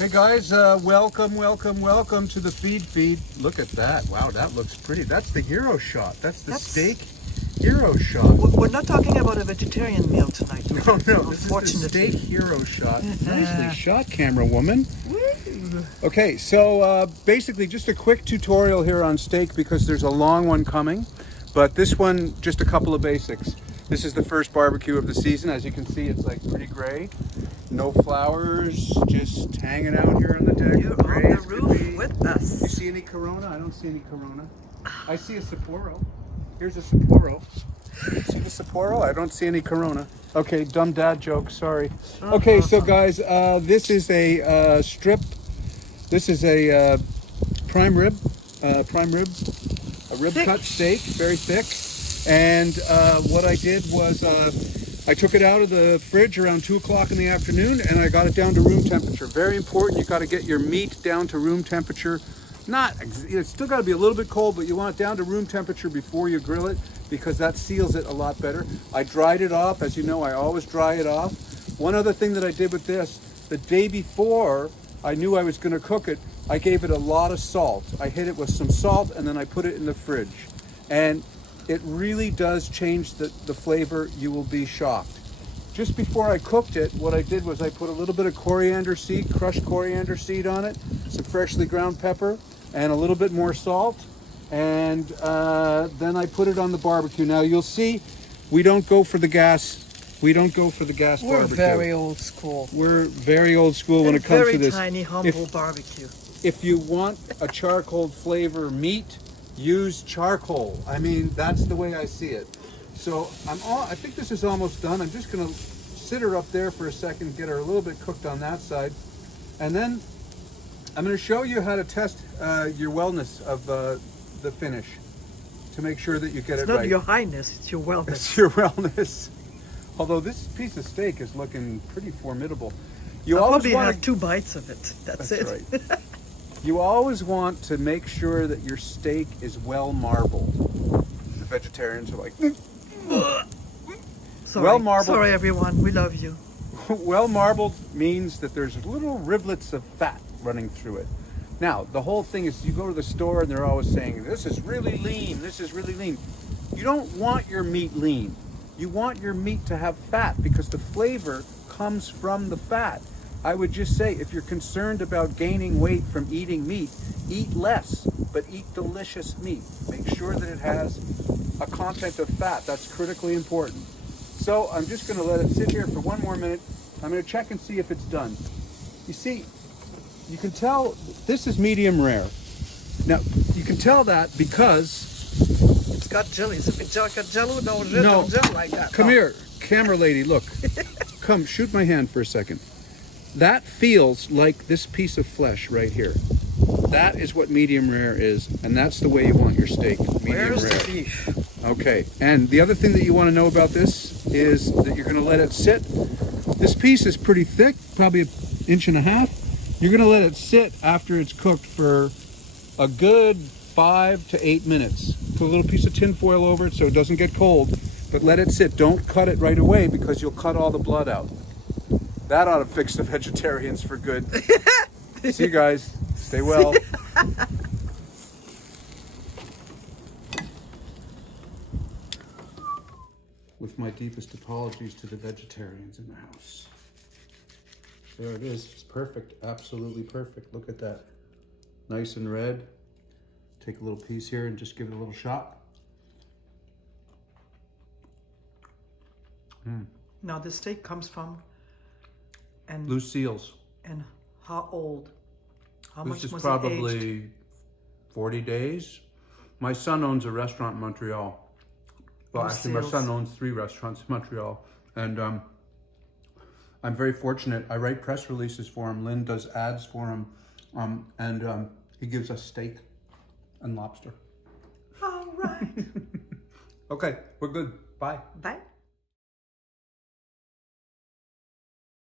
Hey guys, welcome to the feed. Look at that. Wow, that looks pretty. That's the hero shot. That's the steak hero shot. We're not talking about a vegetarian meal tonight. No, this is the steak hero shot. Nicely shot, camera woman. Okay, so basically just a quick tutorial here on steak because there's a long one coming. But this one, just a couple of basics. This is the first barbecue of the season. As you can see, it's like pretty gray. No flowers, just hanging out here on the deck. You're on the roof with us. You see any Corona? I don't see any Corona. I see a Sapporo. Here's a Sapporo. See the Sapporo? I don't see any Corona. Okay, dumb dad joke, sorry. Okay, so guys, this is a strip. This is a prime rib, a rib cut steak, very thick. And what I did was I took it out of the fridge around 2 o'clock in the afternoon and I got it down to room temperature. Very important, you got to get your meat down to room temperature. It's still got to be a little bit cold, but you want it down to room temperature before you grill it because that seals it a lot better. I dried it off. As you know, I always dry it off. One other thing that I did with this, the day before I knew I was going to cook it, I gave it a lot of salt. I hit it with some salt and then I put it in the fridge. And it really does change the flavor. You will be shocked. Just before I cooked it, what I did was I put a little bit of coriander seed, crushed coriander seed on it, some freshly ground pepper, and a little bit more salt. And then I put it on the barbecue. Now you'll see, we don't go for the gas. We don't go for the gas barbecue. We're very old school. We're very old school when it comes to this. Very tiny, humble barbecue. If you want a charcoal flavor meat, use charcoal. I mean, that's the way I see it. So I think this is almost done. I'm just gonna sit her up there for a second, get her a little bit cooked on that side. And then I'm gonna show you how to test your wellness of the finish to make sure that you get it right. It's not your highness, it's your wellness. It's your wellness. Although this piece of steak is looking pretty formidable. I'll probably have 2 bites of it. That's it. Right. You always want to make sure that your steak is well marbled. The vegetarians are like, sorry. Well marbled. Sorry, everyone. We love you. Well marbled means that there's little rivulets of fat running through it. Now, the whole thing is you go to the store and they're always saying, this is really lean, this is really lean. You don't want your meat lean. You want your meat to have fat because the flavor comes from the fat. I would just say, if you're concerned about gaining weight from eating meat, eat less, but eat delicious meat. Make sure that it has a content of fat. That's critically important. So I'm just going to let it sit here for 1 more minute. I'm going to check and see if it's done. You see, you can tell this is medium rare. Now, you can tell that because it's got jelly. Is it got jello? No, don't gel like that. Come here, camera lady, look. Come, shoot my hand for a second. That feels like this piece of flesh right here. That is what medium rare is, and that's the way you want your steak, medium Where's rare. the beef? Okay, and the other thing that you want to know about this is that you're going to let it sit. This piece is pretty thick, probably 1.5 inches. You're going to let it sit after it's cooked for a good 5 to 8 minutes. Put a little piece of tin foil over it so it doesn't get cold, but let it sit. Don't cut it right away because you'll cut all the blood out. That ought to fix the vegetarians for good. See you guys. Stay well. With my deepest apologies to the vegetarians in the house. There it is. It's perfect. Absolutely perfect. Look at that. Nice and red. Take a little piece here and just give it a little shot. Now, the steak comes from... And Lucille's. And how old? How much This is was probably it aged? 40 days. My son owns a restaurant in Montreal. Well, actually, my son owns 3 restaurants in Montreal. And I'm very fortunate. I write press releases for him. Lynn does ads for him. And he gives us steak and lobster. All right. Okay, we're good. Bye. Bye.